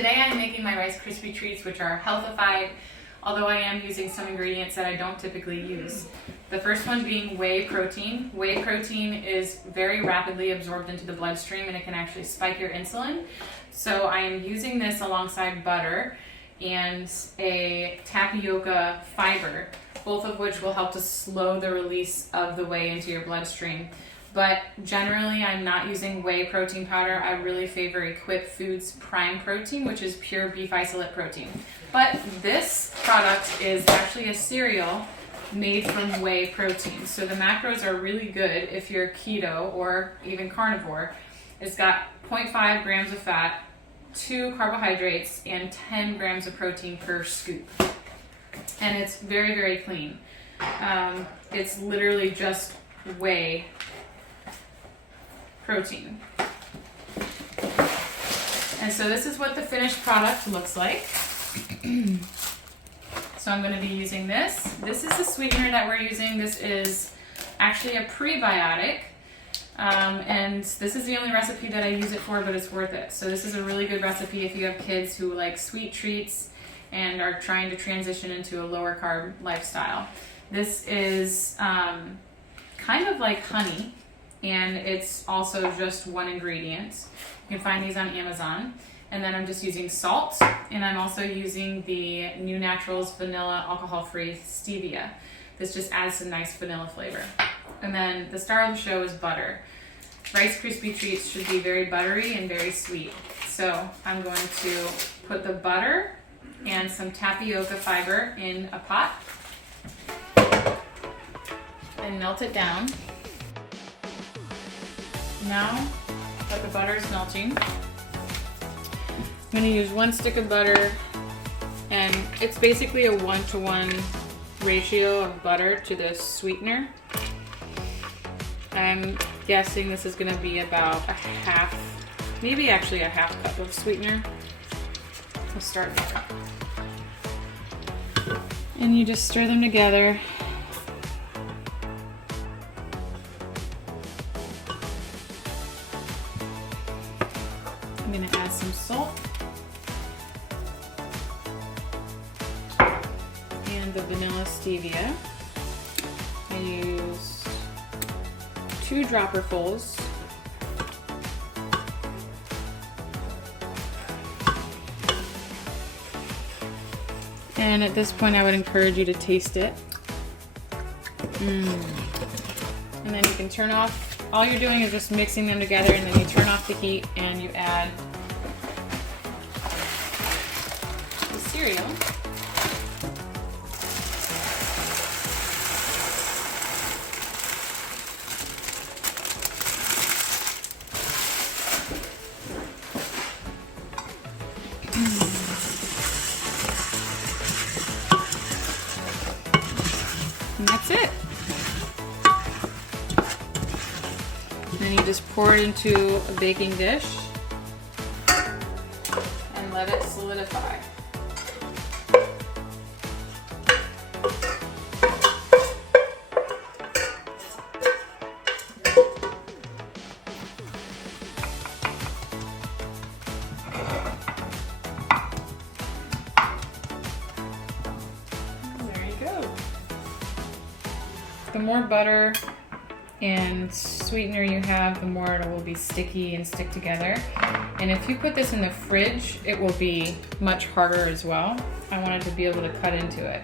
Today I'm making my Rice Krispie treats, which are healthified, although I am using some ingredients that I don't typically use. The first one being whey protein. Whey protein is very rapidly absorbed into the bloodstream and it can actually spike your insulin. So I am using this alongside butter and a tapioca fiber, both of which will help to slow the release of the whey into your bloodstream. But generally I'm not using whey protein powder. I really favor Equip Foods Prime Protein, which is pure beef isolate protein. But this product is actually a cereal made from whey protein. So the macros are really good if you're keto or even carnivore. It's got 0.5 grams of fat, 2 carbohydrates, and 10 grams of protein per scoop. And it's very, very clean. It's literally just whey protein. And so this is what the finished product looks like. So I'm going to be using this. This is the sweetener that we're using. This is actually a prebiotic. And this is the only recipe that I use it for, but it's worth it. So this is a really good recipe if you have kids who like sweet treats and are trying to transition into a lower carb lifestyle. This is kind of like honey, and it's also just one ingredient. You can find these on Amazon. And then I'm just using salt, and I'm also using the New Naturals vanilla alcohol-free stevia. This just adds some nice vanilla flavor. And then the star of the show is butter. Rice Krispie treats should be very buttery and very sweet. So I'm going to put the butter and some tapioca fiber in a pot and melt it down. Now that the butter is melting, I'm going to use 1 stick of butter, and it's basically a 1-to-1 ratio of butter to the sweetener. I'm guessing this is going to be about a half, maybe actually a half cup of sweetener. We'll start there. And you just stir them together. I'm going to add some salt and the vanilla stevia. I use 2 dropperfuls. And at this point I would encourage you to taste it. And then you can turn off. All you're doing is just mixing them together, and then you turn off the heat and you add the cereal. And that's it. Then you just pour it into a baking dish and let it solidify. There you go. The more butter and sweetener you have, the more it will be sticky and stick together. And if you put this in the fridge, it will be much harder as well. I wanted to be able to cut into it.